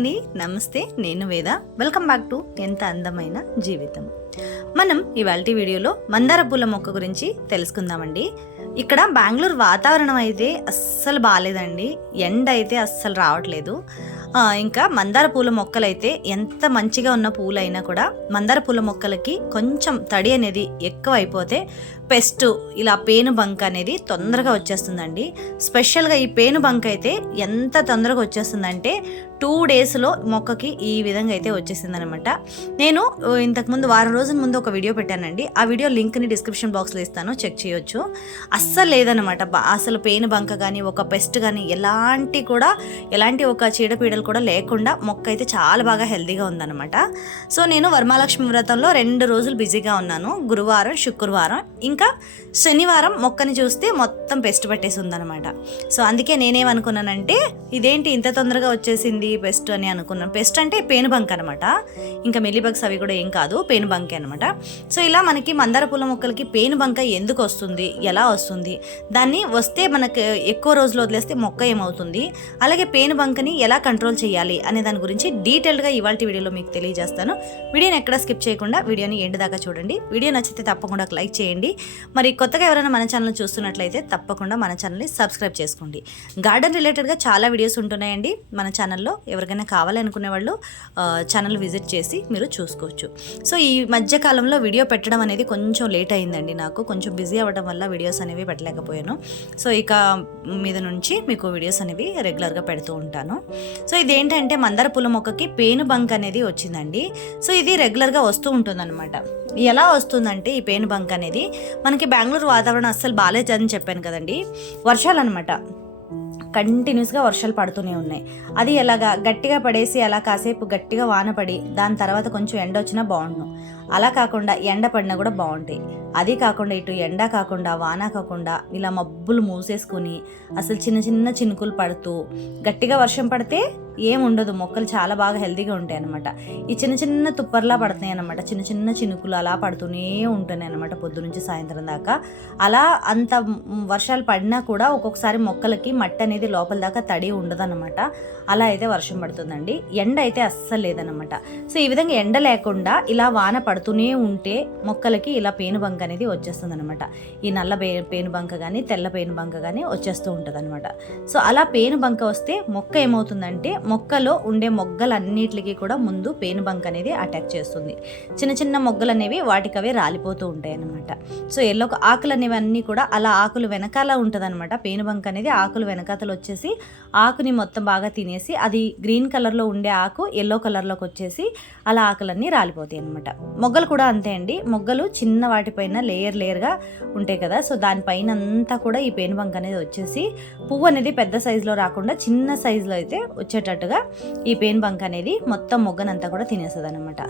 అండి నమస్తే నేను వేద. వెల్కమ్ బ్యాక్ టు ఎంత అందమైన జీవితం. మనం ఇవాళ వీడియోలో మందార పూల మొక్క గురించి తెలుసుకుందామండి. ఇక్కడ బెంగళూరు వాతావరణం అయితే అస్సలు బాగాలేదండి ఎండ అయితే అస్సలు రావట్లేదు. ఇంకా మందార పూల మొక్కలైతే ఎంత మంచిగా ఉన్న పూలైనా కూడా మందార పూల మొక్కలకి కొంచెం తడి అనేది ఎక్కువ అయిపోతే పెస్ట్ ఇలా పేను బంక్ అనేది తొందరగా వచ్చేస్తుందండి. స్పెషల్గా ఈ పేను బంక్ అయితే ఎంత తొందరగా వచ్చేస్తుందంటే టూ డేస్లో మొక్కకి ఈ విధంగా అయితే వచ్చేసింది అనమాట నేను ఇంతకుముందు వారం రోజుల ముందు ఒక వీడియో పెట్టానండి. ఆ వీడియో లింక్ని డిస్క్రిప్షన్ బాక్స్లో ఇస్తాను చెక్ చేయొచ్చు. అస్సలు లేదనమాట అసలు పేను బంక కానీ ఒక పెస్ట్ కానీ ఎలాంటి కూడా ఎలాంటి ఒక చీడపీడలు కూడా లేకుండా మొక్క అయితే చాలా బాగా హెల్తీగా ఉందన్నమాట. సో నేను వర్మాలక్ష్మి వ్రతంలో రెండు రోజులు బిజీగా ఉన్నాను. గురువారం శుక్రవారం ఇంకా శనివారం మొక్కని చూస్తే మొత్తం పెస్ట్ పట్టేసి ఉందన్నమాట. సో అందుకే నేనేమనుకున్నానంటే ఇదేంటి ఇంత తొందరగా వచ్చేసింది పెస్ట్ అని అనుకున్నాను పెస్ట్ అంటే పేనుబంక్ అనమాట ఇంకా మెల్లిబగ్స్ అవి కూడా ఏం కాదు పేనుబంకే అనమాట సో ఇలా మనకి మందార పూల మొక్కలకి పేనుబంక ఎందుకు వస్తుంది? ఎలా వస్తుంది? దాన్ని వస్తే మనకు ఎక్కువ రోజులు వదిలేస్తే మొక్క ఏమవుతుంది? అలాగే పేనుబంకని ఎలా కంట్రోల్ చేయాలి అనే దాని గురించి డీటెయిల్గా ఇవాళ వీడియోలో మీకు తెలియజేస్తాను. వీడియోని ఎక్కడ స్కిప్ చేయకుండా వీడియోని ఎండ్ దాకా చూడండి. వీడియో నచ్చితే తప్పకుండా ఒక లైక్ చేయండి. మరి కొత్తగా ఎవరైనా మన ఛానల్ చూస్తున్నట్లయితే తప్పకుండా మన ఛానల్ని సబ్స్క్రైబ్ చేసుకోండి. గార్డెన్ రిలేటెడ్గా చాలా వీడియోస్ ఉంటున్నాయండి మన ఛానల్లో ఎవరికైనా కావాలనుకునే వాళ్ళు ఛానల్ విజిట్ చేసి మీరు చూసుకోవచ్చు. సో ఈ మధ్యకాలంలో వీడియో పెట్టడం అనేది కొంచెం లేట్ అయిందండి నాకు. కొంచెం బిజీ అవ్వడం వల్ల వీడియోస్ అనేవి పెట్టలేకపోయాను. సో ఇక మీద నుంచి మీకు వీడియోస్ అనేవి రెగ్యులర్గా పెడుతూ ఉంటాను. సో ఇదేంటంటే మందార పూల మొక్కకి పేను బంక్ అనేది వచ్చిందండి. సో ఇది రెగ్యులర్గా వస్తూ ఉంటుందన్నమాట. ఎలా వస్తుందంటే ఈ పేను బంక్ అనేది మనకి బెంగళూరు వాతావరణం అస్సలు బాగాలేదని చెప్పాను కదండి. వర్షాలు అనమాట కంటిన్యూస్గా వర్షాలు పడుతూనే ఉన్నాయి. అది ఎలాగా గట్టిగా పడేసి అలా కాసేపు గట్టిగా వాన పడి దాని తర్వాత కొంచెం ఎండ వచ్చినా బాగుండు. అలా కాకుండా ఎండ పడినా కూడా బాగుంటాయి. అది కాకుండా ఇటు ఎండ కాకుండా వాన కాకుండా ఇలా మబ్బులు మూసేసుకుని అసలు చిన్న చిన్న చినుకులు పడుతూ గట్టిగా వర్షం పడితే ఏముండదు. మొక్కలు చాలా బాగా హెల్తీగా ఉంటాయి అనమాట ఈ చిన్న చిన్న తుప్పర్లా పడుతున్నాయి అనమాట చిన్న చిన్న చినుకులు అలా పడుతూనే ఉంటున్నాయి అనమాట పొద్దు నుంచి సాయంత్రం దాకా. అలా అంత వర్షాలు పడినా కూడా ఒక్కొక్కసారి మొక్కలకి మట్టి అనేది లోపల దాకా తడి ఉండదన్నమాట. అలా అయితే వర్షం పడుతుందండి. ఎండ అయితే అస్సలు లేదనమాట సో ఈ విధంగా ఎండ లేకుండా ఇలా వాన పడుతూనే ఉంటే మొక్కలకి ఇలా పేనుబంక అనేది వచ్చేస్తుంది అనమాట ఈ నల్ల పే పేనుబంక కానీ తెల్ల పేనుబంక కానీ వచ్చేస్తూ ఉంటుంది అనమాట సో అలా పేనుబంక వస్తే మొక్క ఏమవుతుందంటే మొక్కలో ఉండే మొగ్గలన్నిటికీ కూడా ముందు పేనుబంక అనేది అటాక్ చేస్తుంది. చిన్న చిన్న మొగ్గలు అనేవి వాటికవే రాలిపోతూ ఉంటాయి అన్నమాట సో ఎల్లో ఆకులు అనేవి అన్నీ కూడా అలా ఆకులు వెనకాల ఉంటుంది అనమాట పేనుబంక అనేది ఆకులు వెనకాతలు వచ్చేసి ఆకుని మొత్తం బాగా తినేసి అది గ్రీన్ కలర్లో ఉండే ఆకు ఎల్లో కలర్లోకి వచ్చేసి అలా ఆకులన్నీ రాలిపోతాయి అనమాట మొగ్గలు కూడా అంతే అండి. మొగ్గలు చిన్న వాటిపైన లేయర్ లేయర్గా ఉంటాయి కదా. సో దానిపైన అంతా కూడా ఈ పేనుబంక అనేది వచ్చేసి పువ్వు అనేది పెద్ద సైజులో రాకుండా చిన్న సైజులో అయితే వచ్చేటట్టుగా ఈ పేనుబంక్ అనేది మొత్తం మొగ్గనంతా కూడా తినేస్తుంది అనమాట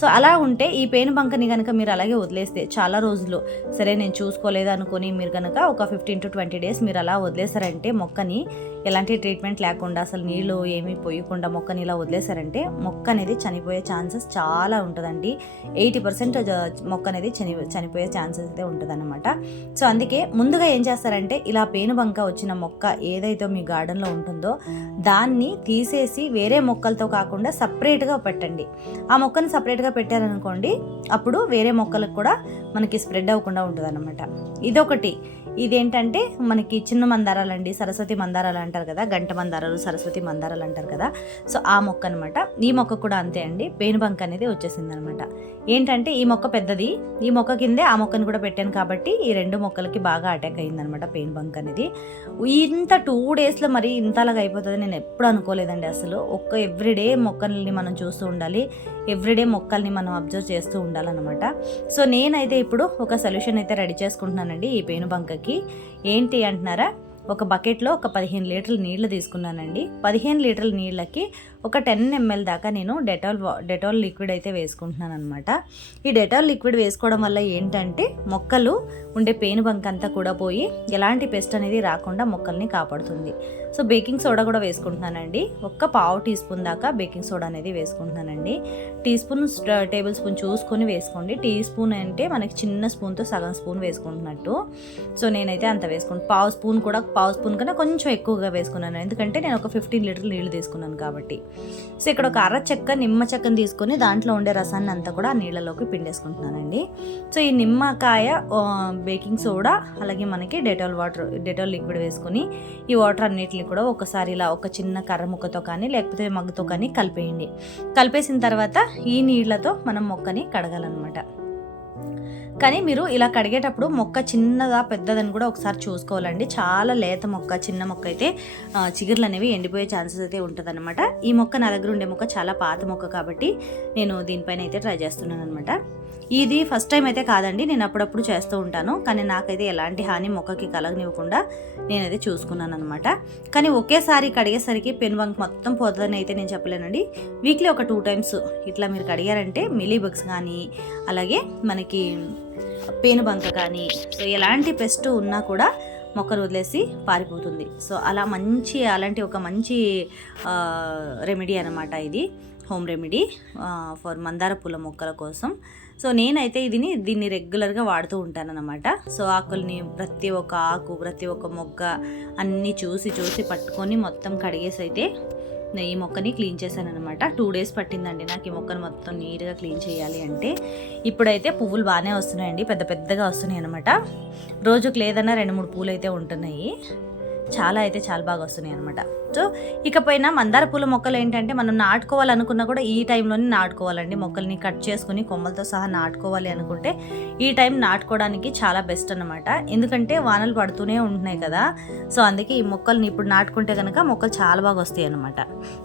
సో అలా ఉంటే ఈ పేనుబంకని కనుక మీరు అలాగే వదిలేస్తే చాలా రోజులు సరే నేను చూసుకోలేదు అనుకుని మీరు కనుక ఒక ఫిఫ్టీన్ టు ట్వంటీ డేస్ మీరు అలా వదిలేసారంటే మొక్కని ఎలాంటి ట్రీట్మెంట్ లేకుండా అసలు నీళ్ళు ఏమీ పోయకుండా మొక్కని ఇలా వదిలేసారంటే మొక్క అనేది చనిపోయే ఛాన్సెస్ చాలా ఉంటుందండి. ఎయిటీ పర్సెంట్ మొక్క అనేది చని చనిపోయే ఛాన్సెస్ అయితే ఉంటుందన్నమాట. సో అందుకే ముందుగా ఏం చేస్తారంటే ఇలా పేనుబంక వచ్చిన మొక్క ఏదైతే మీ గార్డెన్లో ఉంటుందో దాన్ని తీసేసి వేరే మొక్కలతో కాకుండా సపరేట్గా పెట్టండి. ఆ మొక్కను సపరేట్గా పెట్టారనుకోండి అప్పుడు వేరే మొక్కలకు కూడా మనకి స్ప్రెడ్ అవ్వకుండా ఉంటుంది అనమాట ఇదొకటి. ఇదేంటంటే మనకి చిన్న మందారాలు అండి సరస్వతి మందారాలు అంటారు కదా గంట మందారాలు సరస్వతి మందారాలు అంటారు కదా సో ఆ మొక్క అనమాట ఈ మొక్క కూడా అంతే అండి పేనుబంక అనేది వచ్చేసింది అనమాట ఏంటంటే ఈ మొక్క పెద్దది ఈ మొక్క కిందే ఆ ఆ మొక్కను కూడా పెట్టాను కాబట్టి ఈ రెండు మొక్కలకి బాగా అటాక్ అయిందనమాట పెయిన్ బంక్ అనేది. ఇంత టూ డేస్లో మరి ఇంతలాగా అయిపోతుంది నేను ఎప్పుడు అనుకోలేదండి అసలు. ఒక్క ఎవ్రీడే మొక్కల్ని మనం చూస్తూ ఉండాలి ఎవ్రీడే మొక్కల్ని మనం అబ్జర్వ్ చేస్తూ ఉండాలన్నమాట. సో నేనైతే ఇప్పుడు ఒక సొల్యూషన్ అయితే రెడీ చేసుకుంటున్నానండి ఈ పెయిన్ బంకకి ఏంటి అంటున్నారా? ఒక బకెట్లో ఒక పదిహేను లీటర్ల నీళ్ళు తీసుకున్నానండి. పదిహేను లీటర్ల నీళ్ళకి ఒక టెన్ ఎంఎల్ దాకా నేను డెటాల్ డెటాల్ లిక్విడ్ అయితే వేసుకుంటున్నాను అనమాట ఈ డెటాల్ లిక్విడ్ వేసుకోవడం వల్ల ఏంటంటే మొక్కలు ఉండే పేను బంక్ అంతా కూడా పోయి ఎలాంటి పెస్ట్ అనేది రాకుండా మొక్కల్ని కాపాడుతుంది. సో బేకింగ్ సోడా కూడా వేసుకుంటున్నానండి. ఒక్క పావు టీ స్పూన్ దాకా బేకింగ్ సోడా అనేది వేసుకుంటున్నానండి. టీ స్పూన్ టేబుల్ స్పూన్ చూసుకొని వేసుకోండి. టీ స్పూన్ అంటే మనకి చిన్న స్పూన్తో సగం స్పూన్ వేసుకుంటున్నట్టు. సో నేనైతే అంత వేసుకుంటాను పావు స్పూన్ కూడా పావు స్పూన్ కన్నా కొంచెం ఎక్కువగా వేసుకున్నాను. ఎందుకంటే నేను ఒక ఫిఫ్టీన్ లీటర్ నీళ్ళు తీసుకున్నాను కాబట్టి. సో ఇక్కడ ఒక అర చెక్క నిమ్మ చెక్కను తీసుకొని దాంట్లో ఉండే రసాన్ని అంతా కూడా ఆ నీళ్ళలోకి పిండేసుకుంటున్నానండి. సో ఈ నిమ్మకాయ బేకింగ్ సోడా అలాగే మనకి డెటాల్ వాటర్ డెటాల్ లిక్విడ్ వేసుకొని ఈ వాటర్ అన్నిటిని కూడా ఒకసారి ఇలా ఒక చిన్న కర్ర ముక్కతో కానీ లేకపోతే మగ్గుతో కానీ కలిపేయండి. కలిపేసిన తర్వాత ఈ నీళ్ళతో మనం మొక్కని కడగాలన్నమాట. కానీ మీరు ఇలా కడిగేటప్పుడు మొక్క చిన్నదా పెద్దదని కూడా ఒకసారి చూసుకోవాలండి. చాలా లేత మొక్క చిన్న మొక్క అయితే చిగుర్లు అనేవి ఎండిపోయే ఛాన్సెస్ అయితే ఉంటుందన్నమాట. ఈ మొక్క నా దగ్గర ఉండే మొక్క చాలా పాత మొక్క కాబట్టి నేను దీనిపైన అయితే ట్రై చేస్తున్నాను అనమాట ఇది ఫస్ట్ టైం అయితే కాదండి నేను అప్పుడప్పుడు చేస్తూ ఉంటాను. కానీ నాకైతే ఎలాంటి హాని మొక్కకి కలగనివ్వకుండా నేనైతే చూసుకున్నాను అనమాట కానీ ఒకేసారి కడిగేసరికి పెన్ మొత్తం పోతుందని అయితే నేను చెప్పలేనండి. వీక్లీ ఒక టూ టైమ్స్ ఇట్లా మీరు కడిగారంటే మిలీ బగ్స్ కానీ అలాగే మనకి పెనుబంక కానీ సో ఎలాంటి పెస్ట్ ఉన్నా కూడా మొక్కను వదిలేసి పారిపోతుంది. సో అలా మంచి అలాంటి ఒక మంచి రెమెడీ అనమాట ఇది. హోమ్ రెమెడీ ఫర్ మందార పూల మొక్కల కోసం. సో నేనైతే ఇదిని దీన్ని రెగ్యులర్గా వాడుతూ ఉంటానన్నమాట. సో ఆకుల్ని ప్రతి ఒక్క ఆకు ప్రతి ఒక్క మొగ్గ అన్నీ చూసి చూసి పట్టుకొని మొత్తం కడిగేసి అయితే నేను ఈ మొక్కని క్లీన్ చేశాను అనమాట టూ డేస్ పట్టిందండి నాకు ఈ మొక్కను మొత్తం నీట్గా క్లీన్ చేయాలి అంటే. ఇప్పుడైతే పువ్వులు బాగానే వస్తున్నాయండి పెద్ద పెద్దగా వస్తున్నాయి అనమాట రోజుకు లేదన్నా రెండు మూడు పూలు అయితే ఉంటున్నాయి. చాలా అయితే చాలా బాగా వస్తున్నాయి అనమాట సో ఇకపైన మందార పూల మొక్కలు ఏంటంటే మనం నాటుకోవాలనుకున్నా కూడా ఈ టైంలోనే నాటుకోవాలండి. మొక్కల్ని కట్ చేసుకుని కొమ్మలతో సహా నాటుకోవాలి అనుకుంటే ఈ టైం నాటుకోవడానికి చాలా బెస్ట్ అనమాట ఎందుకంటే వానలు పడుతూనే ఉంటున్నాయి కదా. సో అందుకే ఈ మొక్కల్ని ఇప్పుడు నాటుకుంటే కనుక మొక్కలు చాలా బాగా వస్తాయి అనమాట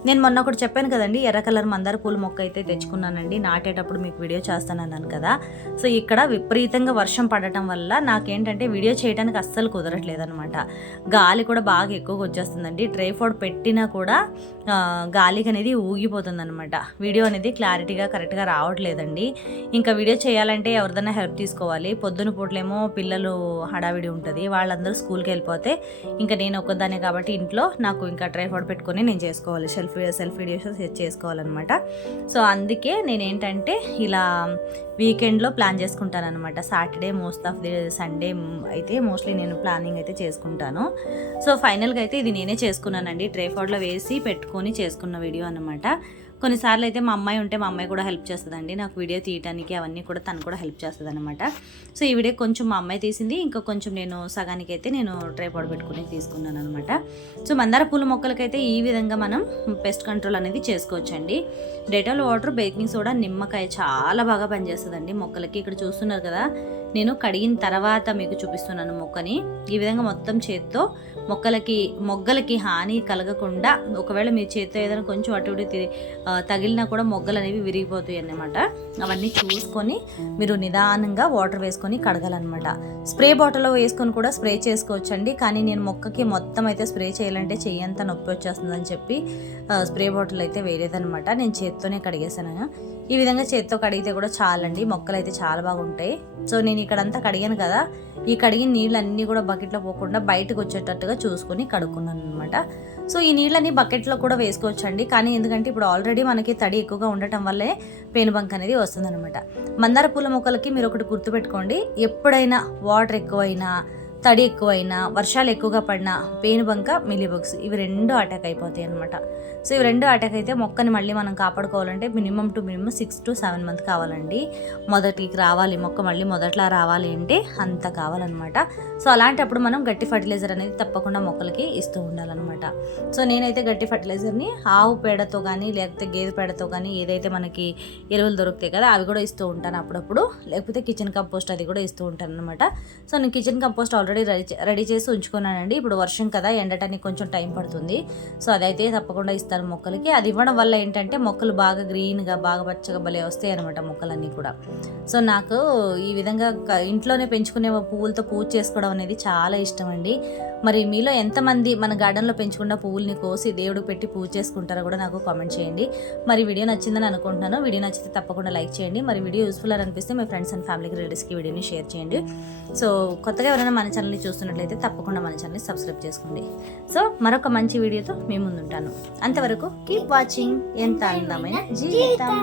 నేను మొన్న ఒకటి చెప్పాను కదండి ఎర్ర కలర్ మందార పూల మొక్క అయితే తెచ్చుకున్నానండి. నాటేటప్పుడు మీకు వీడియో చేస్తానన్నాను కదా. సో ఇక్కడ విపరీతంగా వర్షం పడటం వల్ల నాకేంటంటే వీడియో చేయడానికి అస్సలు కుదరట్లేదు అనమాట గాలి కూడా బాగా ఎక్కువగా వచ్చేస్తుందండి. డ్రై ఫ్రూట్ పెట్టినా కూడా గాలికి అనేది ఊగిపోతుంది అనమాట వీడియో అనేది క్లారిటీగా కరెక్ట్గా రావట్లేదండి. ఇంకా వీడియో చేయాలంటే ఎవరిదైనా హెల్ప్ తీసుకోవాలి. పొద్దున పూటలేమో పిల్లలు హడావిడి ఉంటుంది. వాళ్ళందరూ స్కూల్కి వెళ్ళిపోతే ఇంకా నేను ఒక్కదాన్ని కాబట్టి ఇంట్లో నాకు ఇంకా డ్రై ఫ్రూట్ పెట్టుకొని నేను చేసుకోవాలి. సెల్ఫ్ సెల్ఫ్ వీడియోస్ చేసుకోవాలన్నమాట. సో అందుకే నేనేంటంటే ఇలా వీకెండ్లో plan చేసుకుంటానమాట Saturday most of the Sunday అయితే మోస్ట్లీ నేను ప్లానింగ్ అయితే చేసుకుంటాను. సో ఫైనల్గా అయితే ఇది నేనే చేసుకున్నానండి. డ్రై వేసి పెట్టుకొని చేసుకున్న వీడియో అనమాట కొన్నిసార్లు అయితే మా అమ్మాయి ఉంటే మా అమ్మాయి కూడా హెల్ప్ చేస్తుందండి. నాకు వీడియో తీయడానికి అవన్నీ కూడా తను కూడా హెల్ప్ చేస్తుంది అనమాట సో ఈ వీడియో కొంచెం మా అమ్మాయి తీసింది. ఇంకా కొంచెం నేను సగానికి అయితే నేను ట్రై పౌడర్ పెట్టుకుని తీసుకున్నాను అనమాట సో మందార పూల మొక్కలకైతే ఈ విధంగా మనం పెస్ట్ కంట్రోల్ అనేది చేసుకోవచ్చండి. డెటాల్ వాటర్ బేకింగ్ సోడా నిమ్మకాయ చాలా బాగా పనిచేస్తుందండి మొక్కలకి. ఇక్కడ చూస్తున్నారు కదా నేను కడిగిన తర్వాత మీకు చూపిస్తున్నాను మొక్కని. ఈ విధంగా మొత్తం చేత్తో మొక్కలకి మొగ్గలకి హాని కలగకుండా ఒకవేళ మీ చేత్తో ఏదైనా కొంచెం అటు ఇటు తగిలినా కూడా మొగ్గలు అనేవి విరిగిపోతాయి అన్నమాట. అవన్నీ చూసుకొని మీరు నిదానంగా వాటర్ వేసుకొని కడగాలన్నమాట. స్ప్రే బాటిల్లో వేసుకొని కూడా స్ప్రే చేసుకోవచ్చండి. కానీ నేను మొక్కకి మొత్తం అయితే స్ప్రే చేయాలంటే చెయ్యంతా నొప్పి వచ్చేస్తుందని చెప్పి స్ప్రే బాటిల్ అయితే వేరేదనమాట నేను చేత్తోనే కడిగేసాను ఈ విధంగా చేత్తో కడిగితే కూడా చాలండి. మొక్కలు అయితే చాలా బాగుంటాయి. సో నేను ఇక్కడంతా కడిగాను కదా ఈ కడిగిన నీళ్ళన్నీ కూడా బకెట్లో పోకుండా బయటకు వచ్చేటట్టుగా చూసుకొని కడుక్కున్నాను అనమాట సో ఈ నీళ్ళని బకెట్లో కూడా వేసుకోవచ్చండి. కానీ ఎందుకంటే ఇప్పుడు ఆల్రెడీ మనకి తడి ఎక్కువగా ఉండటం వల్లే పేనుబంక్ అనేది వస్తుందన్నమాట. మందార పూల మొక్కలకి మీరు ఒకటి గుర్తుపెట్టుకోండి. ఎప్పుడైనా వాటర్ ఎక్కువైనా తడి ఎక్కువైనా వర్షాలు ఎక్కువగా పడినా పేనుబంక మిలీబగ్స్ ఇవి రెండు అటాక్ అయిపోతాయి అనమాట సో ఇవి రెండు అటాక్ అయితే మొక్కని మళ్ళీ మనం కాపాడుకోవాలంటే minimum to minimum six to seven month కావాలండి. మొదటికి రావాలి మొక్క మళ్ళీ మొదట్లో రావాలి అంటే అంత కావాలన్నమాట. సో అలాంటప్పుడు మనం గట్టి ఫర్టిలైజర్ అనేది తప్పకుండా మొక్కలకి ఇస్తూ ఉండాలన్నమాట. సో నేనైతే గట్టి ఫర్టిలైజర్ని ఆవు పేడతో కానీ లేకపోతే గేదె పేడతో కానీ ఏదైతే మనకి ఎరువులు దొరుకుతాయి కదా అవి కూడా ఇస్తూ ఉంటాను అప్పుడప్పుడు. లేకపోతే కిచెన్ కంపోస్ట్ అది కూడా ఇస్తూ ఉంటాను అనమాట సో నేను kitchen compost already ready ready చేసి ఉంచుకున్నానండి. ఇప్పుడు వర్షం కదా ఎండటానికి కొంచెం టైం పడుతుంది. సో అదైతే తప్పకుండా ఇస్తాను మొక్కలకి. అది ఇవ్వడం వల్ల ఏంటంటే మొక్కలు బాగా గ్రీన్గా బాగా పచ్చగా భలే వస్తాయి అనమాట మొక్కలన్నీ కూడా. సో నాకు ఈ విధంగా ఇంట్లోనే పెంచుకునే పువ్వులతో పూజ చేసుకోవడం అనేది చాలా ఇష్టం అండి మరి మీలో ఎంతమంది మన గార్డెన్లో పెంచుకున్న పువ్వుల్ని కోసి దేవుడికి పెట్టి పూజ చేసుకుంటారో కూడా నాకు కామెంట్ చేయండి. మరి వీడియో నచ్చిందని అనుకుంటున్నాను. వీడియో నచ్చితే తప్పకుండా లైక్ చేయండి. మరి వీడియో యూస్ఫుల్ అనిపిస్తే మీ ఫ్రెండ్స్ అండ్ ఫ్యామిలీకి రిలేటివ్స్కి వీడియోని షేర్ చేయండి. సో కొత్తగా ఎవరైనా మన ఛానల్ని చూస్తున్నట్లయితే తప్పకుండా మన ఛానల్ని సబ్స్క్రైబ్ చేసుకోండి. సో మరొక మంచి వీడియోతో మీ ముందుంటాను. అంతవరకు కీప్ వాచింగ్ ఎంత అందమైన జీవితం.